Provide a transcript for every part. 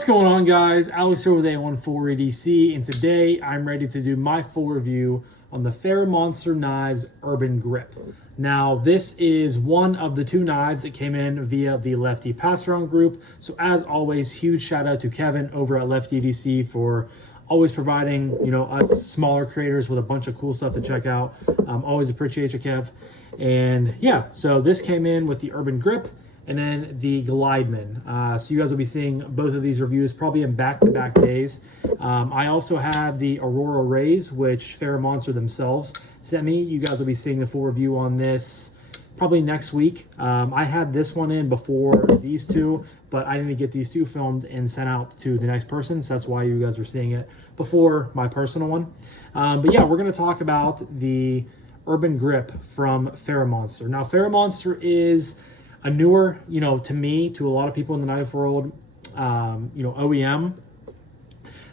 What's going on, guys? Alex here with A14EDC, and today I'm ready to do my full review on the FerraMonster Knives Urban Grip. Now, this is one of the two knives that came in via the Lefty passaround group. So as always, huge shout out to Kevin over at Lefty EDC for always providing, us smaller creators with a bunch of cool stuff to check out. Always appreciate you, Kev. And yeah, so this came in with the Urban Grip and then the Glideman. So you guys will be seeing both of these reviews probably in back-to-back days. I also have the Aurora Rays, which FerraMonster themselves sent me. You guys will be seeing the full review on this probably next week. I had this one in before these two, but I didn't get these two filmed and sent out to the next person. So that's why you guys are seeing it before my personal one. But yeah, we're going to talk about the Urban Grip from FerraMonster. Now, FerraMonster is a newer, to me, to a lot of people in the knife world, OEM,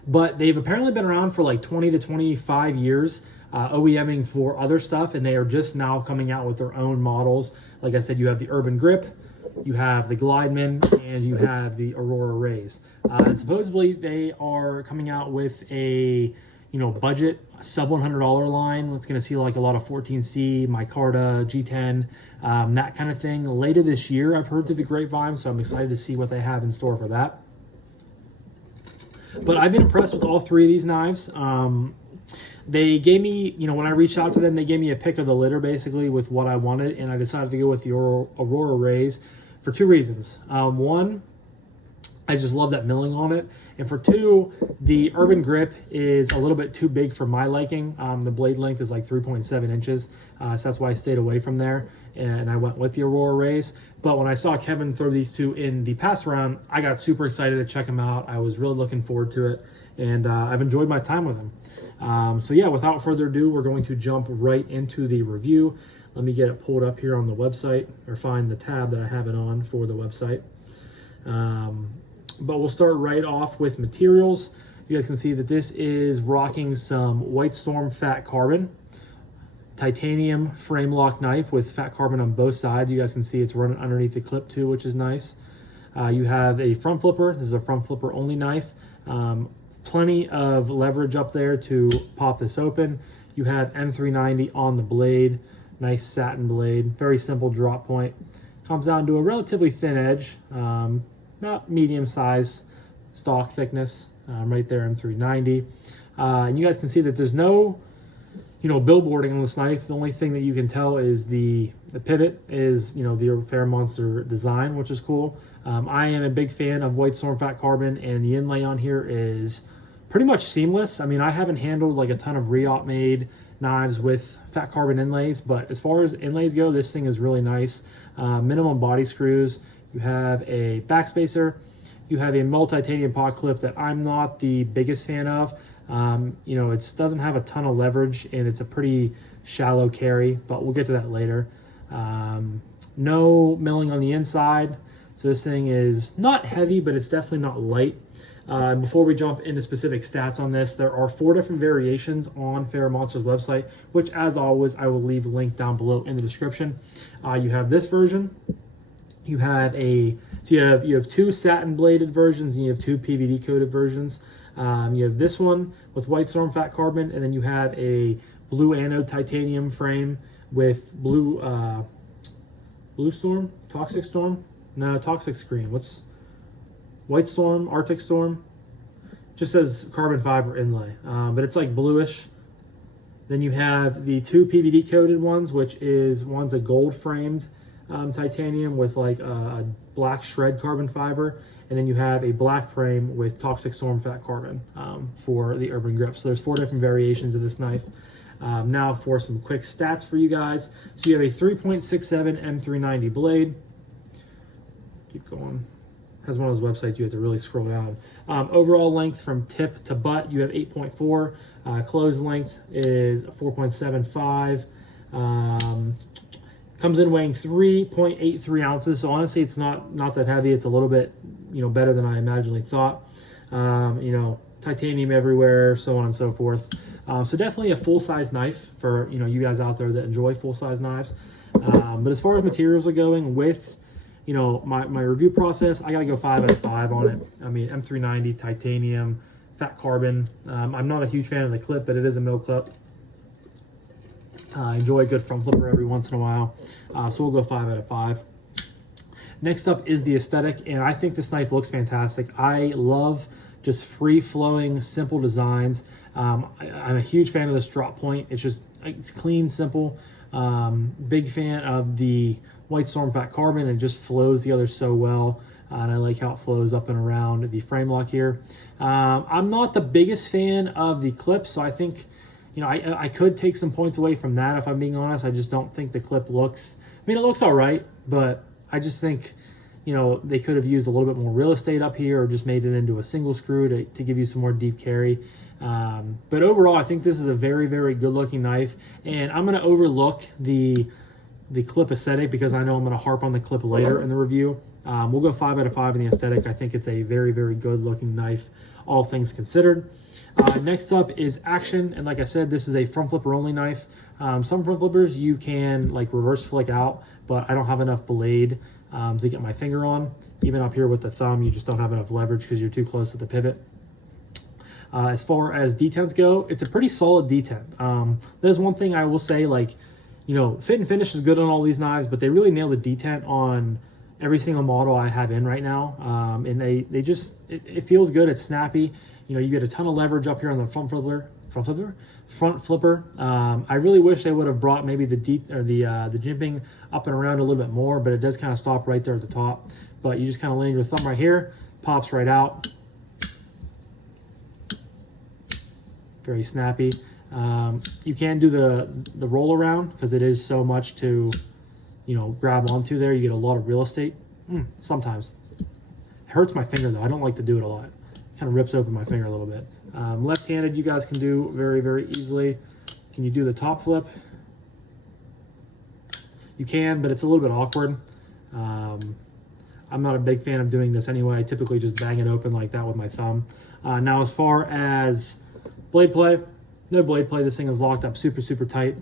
but they've apparently been around for like 20 to 25 years, OEMing for other stuff, and they are just now coming out with their own models. Like I said, you have the Urban Grip, you have the Glideman, and you have the Aurora Rays. And supposedly they are coming out with a budget sub $100 line. It's going to see like a lot of 14C, micarta, G10, that kind of thing later this year. I've heard through the grapevine, so I'm excited to see what they have in store for that. But I've been impressed with all three of these knives. They gave me, when I reached out to them, they gave me a pick of the litter basically with what I wanted, and I decided to go with the Aurora Rays for two reasons. One, I just love that milling on it. And for two, the Urban Grip is a little bit too big for my liking. The blade length is like 3.7 inches. So that's why I stayed away from there. And I went with the Aurora Rays. But when I saw Kevin throw these two in the pass round, I got super excited to check them out. I was really looking forward to it. And I've enjoyed my time with them. So yeah, without further ado, we're going to jump right into the review. Let me get it pulled up here on the website, or find the tab that I have it on for the website. But we'll start right off with materials. You guys can see that this is rocking some White Storm fat carbon, titanium frame lock knife with fat carbon on both sides. You guys can see it's running underneath the clip too, which is nice. You have a front flipper. This is a front flipper only knife. Plenty of leverage up there to pop this open. You have M390 on the blade, nice satin blade, very simple drop point. Comes down to a relatively thin edge. Not medium size stock thickness, right there, M390. And you guys can see that there's no, billboarding on this knife. The only thing that you can tell is the pivot is, the FerraMonster design, which is cool. I am a big fan of White Storm fat carbon, and the inlay on here is pretty much seamless. I mean, I haven't handled like a ton of re-op made knives with fat carbon inlays, but as far as inlays go, this thing is really nice. Minimum body screws. You have a backspacer. You have a mill titanium pot clip that I'm not the biggest fan of. It doesn't have a ton of leverage, and it's a pretty shallow carry, but we'll get to that later. No milling on the inside. So this thing is not heavy, but it's definitely not light. Before we jump into specific stats on this, there are 4 different variations on FerraMonster's website, which as always, I will leave a link down below in the description. You have this version. You have you have 2 satin bladed versions, and you have 2 PVD coated versions. You have this one with White Storm fat carbon, and then you have a blue anode titanium frame with blue storm, toxic storm, no, toxic screen. What's White Storm, Arctic Storm? Just says carbon fiber inlay, but it's like bluish. Then you have the 2 PVD coated ones, which is one's a gold framed titanium with like a black shred carbon fiber, and then you have a black frame with toxic storm fat carbon for the Urban Grip. So there's 4 different variations of this knife. Now for some quick stats for you guys. So you have a 3.67 M390 blade. Keep going. Has one of those websites you have to really scroll down. Overall length from tip to butt, you have 8.4. Closed length is 4.75. Comes in weighing 3.83 ounces. So honestly, it's not that heavy. It's a little bit, better than I originally thought. Titanium everywhere, so on and so forth. So definitely a full-size knife for, you guys out there that enjoy full-size knives. But as far as materials are going, with you know, my review process, I gotta go 5 out of 5 on it. I mean, M390, titanium, fat carbon. I'm not a huge fan of the clip, but it is a mill clip. I enjoy a good front flipper every once in a while. So we'll go 5 out of 5. Next up is the aesthetic, and I think this knife looks fantastic. I love just free-flowing, simple designs. I'm a huge fan of this drop point. It's clean, simple. Big fan of the White Storm Fat Carbon. It just flows together so well, and I like how it flows up and around the frame lock here. I'm not the biggest fan of the clip, so I think, you know, I could take some points away from that if I'm being honest. I just don't think the clip looks, I mean, it looks all right, but I just think, you know, they could have used a little bit more real estate up here or just made it into a single screw to give you some more deep carry. But overall, I think this is a very, very good looking knife, and I'm going to overlook the clip aesthetic because I know I'm going to harp on the clip later in the review. We'll go 5 out of 5 in the aesthetic. I think it's a very, very good looking knife, all things considered. Next up is action, and like I said, this is a front flipper only knife. Some front flippers you can like reverse flick out, but I don't have enough blade to get my finger on. Even up here with the thumb, you just don't have enough leverage because you're too close to the pivot. As far as detents go, it's a pretty solid detent. There's one thing I will say, like, you know, fit and finish is good on all these knives, but they really nail the detent on every single model I have in right now. And they just, it feels good. It's snappy. You know, you get a ton of leverage up here on the front flipper. I really wish they would have brought maybe the jimping up and around a little bit more, but it does kind of stop right there at the top. But you just kind of land your thumb right here, pops right out. Very snappy. You can do the roll around because it is so much to, you know, grab onto there. You get a lot of real estate. Sometimes. It hurts my finger though. I don't like to do it a lot. Kind of rips open my finger a little bit. Left-handed, you guys can do very, very easily. Can you do the top flip? You can, but it's a little bit awkward. I'm not a big fan of doing this anyway. I typically just bang it open like that with my thumb. Now, as far as blade play, no blade play. This thing is locked up super, super tight.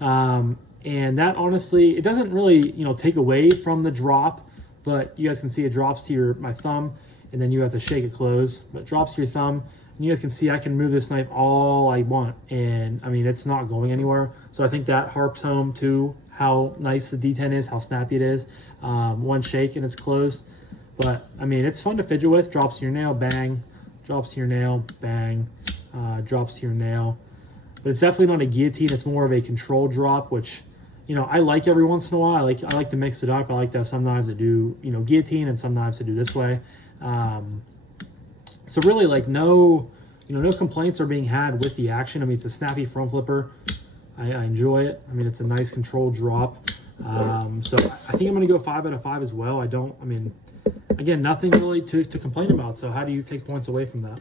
And that honestly, it doesn't really, you know, take away from the drop, but you guys can see it drops to my thumb, and then you have to shake it close, but it drops to your thumb. And you guys can see I can move this knife all I want, and I mean, it's not going anywhere. So I think that harps home to how nice the detent is, how snappy it is. One shake and it's closed. But I mean, it's fun to fidget with. Drops to your nail, bang. Drops to your nail, bang. Drops to your nail. But it's definitely not a guillotine. It's more of a control drop, which, you know, I like every once in a while. I like to mix it up. I like to have some knives that do, you know, guillotine and some knives that do this way. So really, like, no complaints are being had with the action. I mean, it's a snappy front flipper. I enjoy it. I mean, it's a nice controlled drop. So I think I'm going to go 5 out of 5 as well. I mean, again, nothing really to complain about. So how do you take points away from that?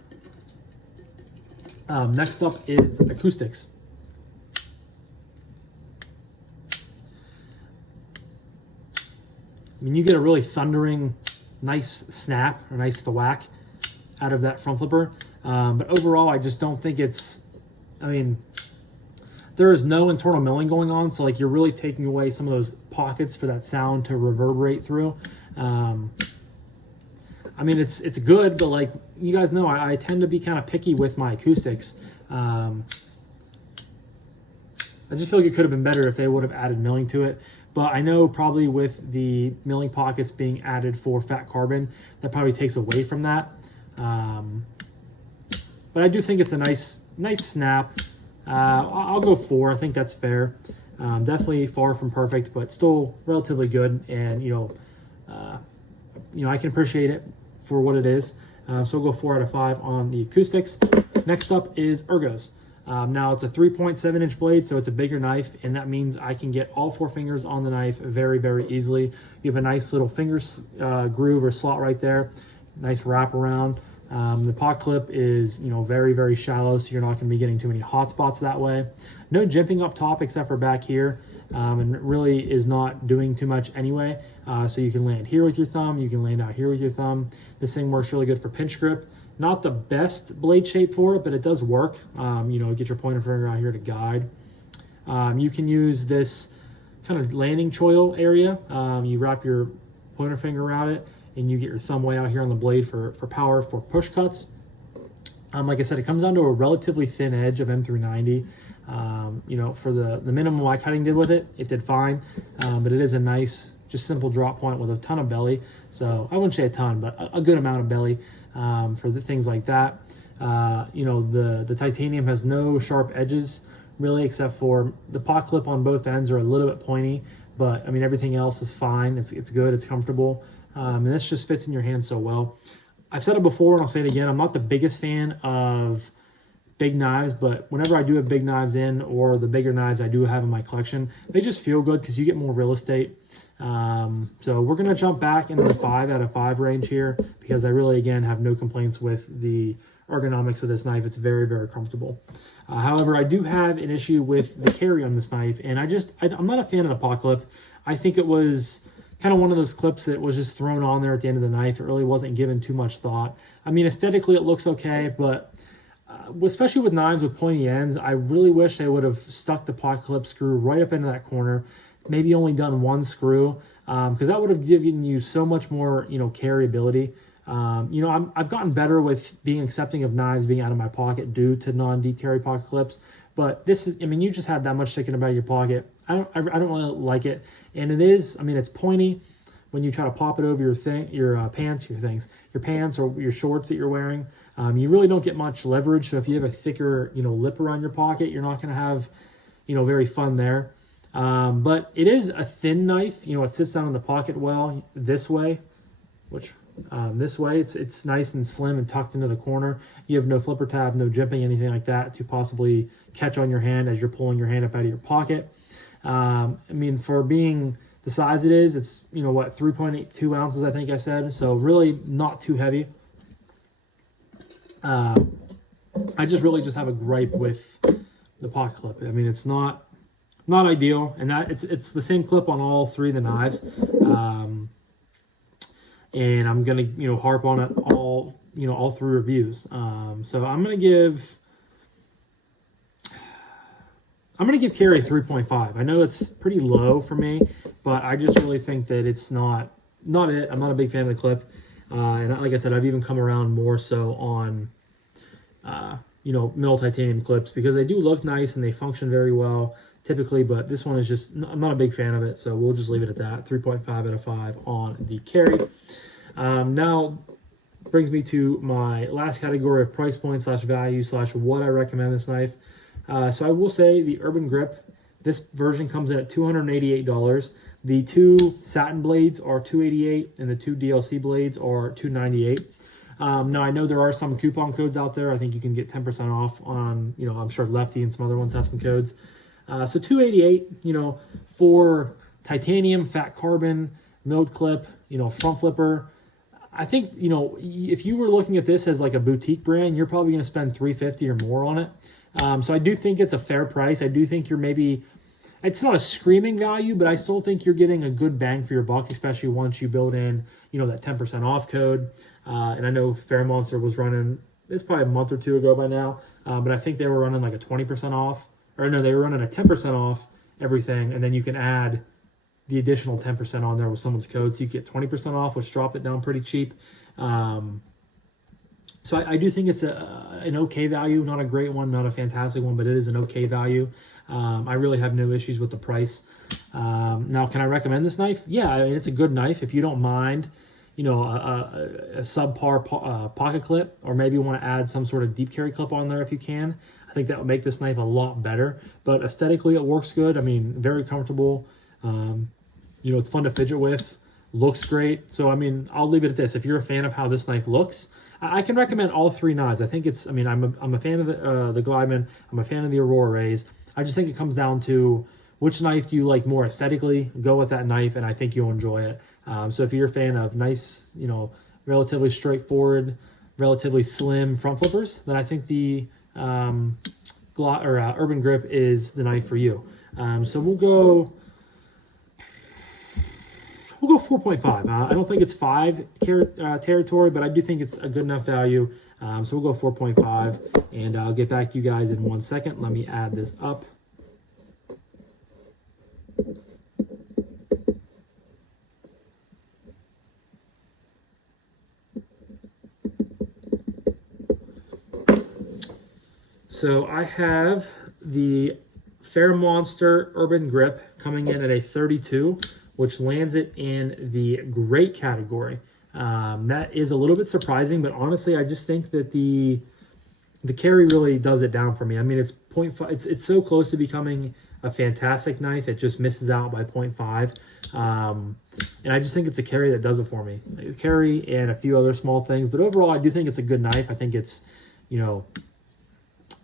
Next up is acoustics. I mean, you get a really thundering, nice snap or nice thwack out of that front flipper. But overall, I just don't think it's, I mean, there is no internal milling going on. So like, you're really taking away some of those pockets for that sound to reverberate through. I mean, it's good, but like, you guys know, I tend to be kind of picky with my acoustics. I just feel like it could have been better if they would have added milling to it. But I know probably with the milling pockets being added for fat carbon, that probably takes away from that. But I do think it's a nice snap. I'll go 4. I think that's fair. Definitely far from perfect, but still relatively good. And you know, I can appreciate it for what it is. So we'll go 4 out of 5 on the acoustics. Next up is ergos. Now it's a 3.7-inch blade, so it's a bigger knife, and that means I can get all 4 fingers on the knife very, very easily. You have a nice little finger groove or slot right there, nice wrap around. The pot clip is, you know, very, very shallow, so you're not going to be getting too many hot spots that way. No jimping up top except for back here, and it really is not doing too much anyway. So you can land here with your thumb, you can land out here with your thumb. This thing works really good for pinch grip. Not the best blade shape for it, but it does work. You know, get your pointer finger out here to guide. You can use this kind of landing choil area. You wrap your pointer finger around it, and you get your thumb way out here on the blade for power for push cuts. Like I said, it comes down to a relatively thin edge of M390. You know, for the minimum eye cutting did with it, it did fine, but it is a nice, just simple drop point with a ton of belly. So I wouldn't say a ton, but a good amount of belly for the things like that. You know, the titanium has no sharp edges really, except for the pot clip on both ends are a little bit pointy, but I mean, everything else is fine. It's good, it's comfortable, and this just fits in your hand so well. I've said it before and I'll say it again, I'm not the biggest fan of big knives, but whenever I do have big knives in, or the bigger knives I do have in my collection, they just feel good because you get more real estate. So we're going to jump back into the 5 out of 5 range here, because I really, again, have no complaints with the ergonomics of this knife. It's very, very comfortable. However, I do have an issue with the carry on this knife, and I'm not a fan of the pot clip. I think it was kind of one of those clips that was just thrown on there at the end of the knife. It really wasn't given too much thought. I mean, aesthetically it looks okay, but especially with knives with pointy ends, I really wish they would have stuck the pot clip screw right up into that corner, maybe only done one screw, because that would have given you so much more, you know, carryability. You know, I've gotten better with being accepting of knives being out of my pocket due to non-deep carry pocket clips, but this is, I mean, you just have that much sticking about your pocket. I don't really like it, and it is, I mean, it's pointy when you try to pop it over your pants or your shorts that you're wearing. You really don't get much leverage. So if you have a thicker, you know, lip around your pocket, you're not going to have, you know, very fun there. But it is a thin knife. You know, it sits down in the pocket well this way, which this way it's nice and slim and tucked into the corner. You have no flipper tab, no jimping, anything like that to possibly catch on your hand as you're pulling your hand up out of your pocket. I mean, for being the size it is, it's, you know what, 3.82 ounces, I think I said. So really not too heavy. I really have a gripe with the pocket clip. I mean, it's not ideal, and that it's the same clip on all 3 of the knives. And I'm gonna, you know, harp on it all 3 reviews. So I'm gonna give carry a 3.5. I know it's pretty low for me, but I just really think that it's not it. I'm not a big fan of the clip. And like I said, I've even come around more so on, you know, mill titanium clips, because they do look nice and they function very well typically, but this one is just, I'm not a big fan of it. So we'll just leave it at that. 3.5 out of 5 on the carry. Now brings me to my last category of price point / value / what I recommend this knife. So I will say the Urban Grip, this version comes in at $288. The 2 satin blades are $288, and the 2 DLC blades are $298. Now I know there are some coupon codes out there. I think you can get 10% off on, you know, I'm sure Lefty and some other ones have some codes. So $288, you know, for titanium, fat carbon, milled clip, you know, front flipper. I think, you know, if you were looking at this as like a boutique brand, you're probably going to spend $350 or more on it. So I do think it's a fair price. I do think you're maybe, it's not a screaming value, but I still think you're getting a good bang for your buck, especially once you build in, you know, that 10% off code. And I know FerraMonster was running, it's probably a month or 2 ago by now, but I think they were running like a 20% off, or no, they were running a 10% off everything, and then you can add the additional 10% on there with someone's code, so you get 20% off, which dropped it down pretty cheap. So I do think it's an okay value, not a great one, not a fantastic one, but it is an okay value. I really have no issues with the price. Now, can I recommend this knife? Yeah, I mean, it's a good knife. If you don't mind, you know, a subpar pocket clip, or maybe you want to add some sort of deep carry clip on there if you can, I think that would make this knife a lot better. But aesthetically, it works good. I mean, very comfortable. You know, it's fun to fidget with, looks great. So, I mean, I'll leave it at this. If you're a fan of how this knife looks, I can recommend all 3 knives. I think it's, I mean, I'm a fan of the Glideman. I'm a fan of the Aurora Rays. I just think it comes down to which knife do you like more aesthetically, go with that knife, and I think you'll enjoy it. So if you're a fan of nice, you know, relatively straightforward, relatively slim front flippers, then I think the Urban Grip is the knife for you. So we'll go 4.5. I don't think it's 5 territory, but I do think it's a good enough value. So we'll go 4.5, and I'll get back to you guys in 1 second. Let me add this up. So I have the FerraMonster Urban Grip coming in at a 32, which lands it in the great category. That is a little bit surprising, but honestly, I just think that the carry really does it down for me. I mean, it's 0.5. It's so close to becoming a fantastic knife. It just misses out by 0.5. And I just think it's a carry that does it for me. A carry and a few other small things, but overall, I do think it's a good knife. I think it's,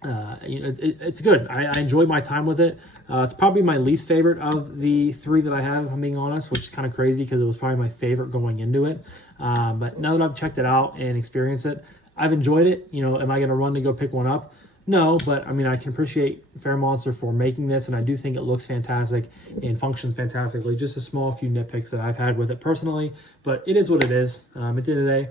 it's good. I enjoy my time with it. It's probably my least favorite of the three that I have, if I'm being honest, which is kind of crazy because it was probably my favorite going into it. But now that I've checked it out and experienced it, I've enjoyed it. Am I going to run to go pick one up? No, but I mean, I can appreciate FerraMonster for making this, and I do think it looks fantastic and functions fantastically. Just a small few nitpicks that I've had with it personally, but it is what it is. At the end of the day,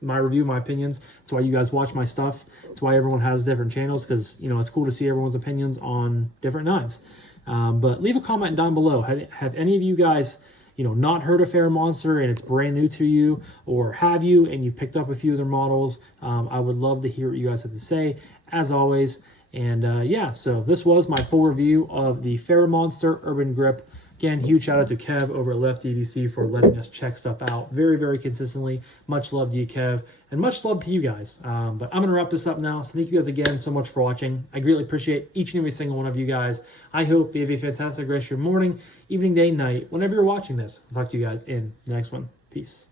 my review, my opinions. That's why you guys watch my stuff. That's why everyone has different channels, because it's cool to see everyone's opinions on different knives. But leave a comment down below. Have any of you guys not heard of FerraMonster and it's brand new to you, or have you and you picked up a few of their models? I would love to hear what you guys have to say, as always. And yeah, so this was my full review of the FerraMonster Urban Grip. Again, huge shout out to Kev over at Lefty EDC for letting us check stuff out very, very consistently. Much love to you, Kev, and much love to you guys. But I'm going to wrap this up now. So thank you guys again so much for watching. I greatly appreciate each and every single one of you guys. I hope you have a fantastic rest of your morning, evening, day, night, whenever you're watching this. I'll talk to you guys in the next one. Peace.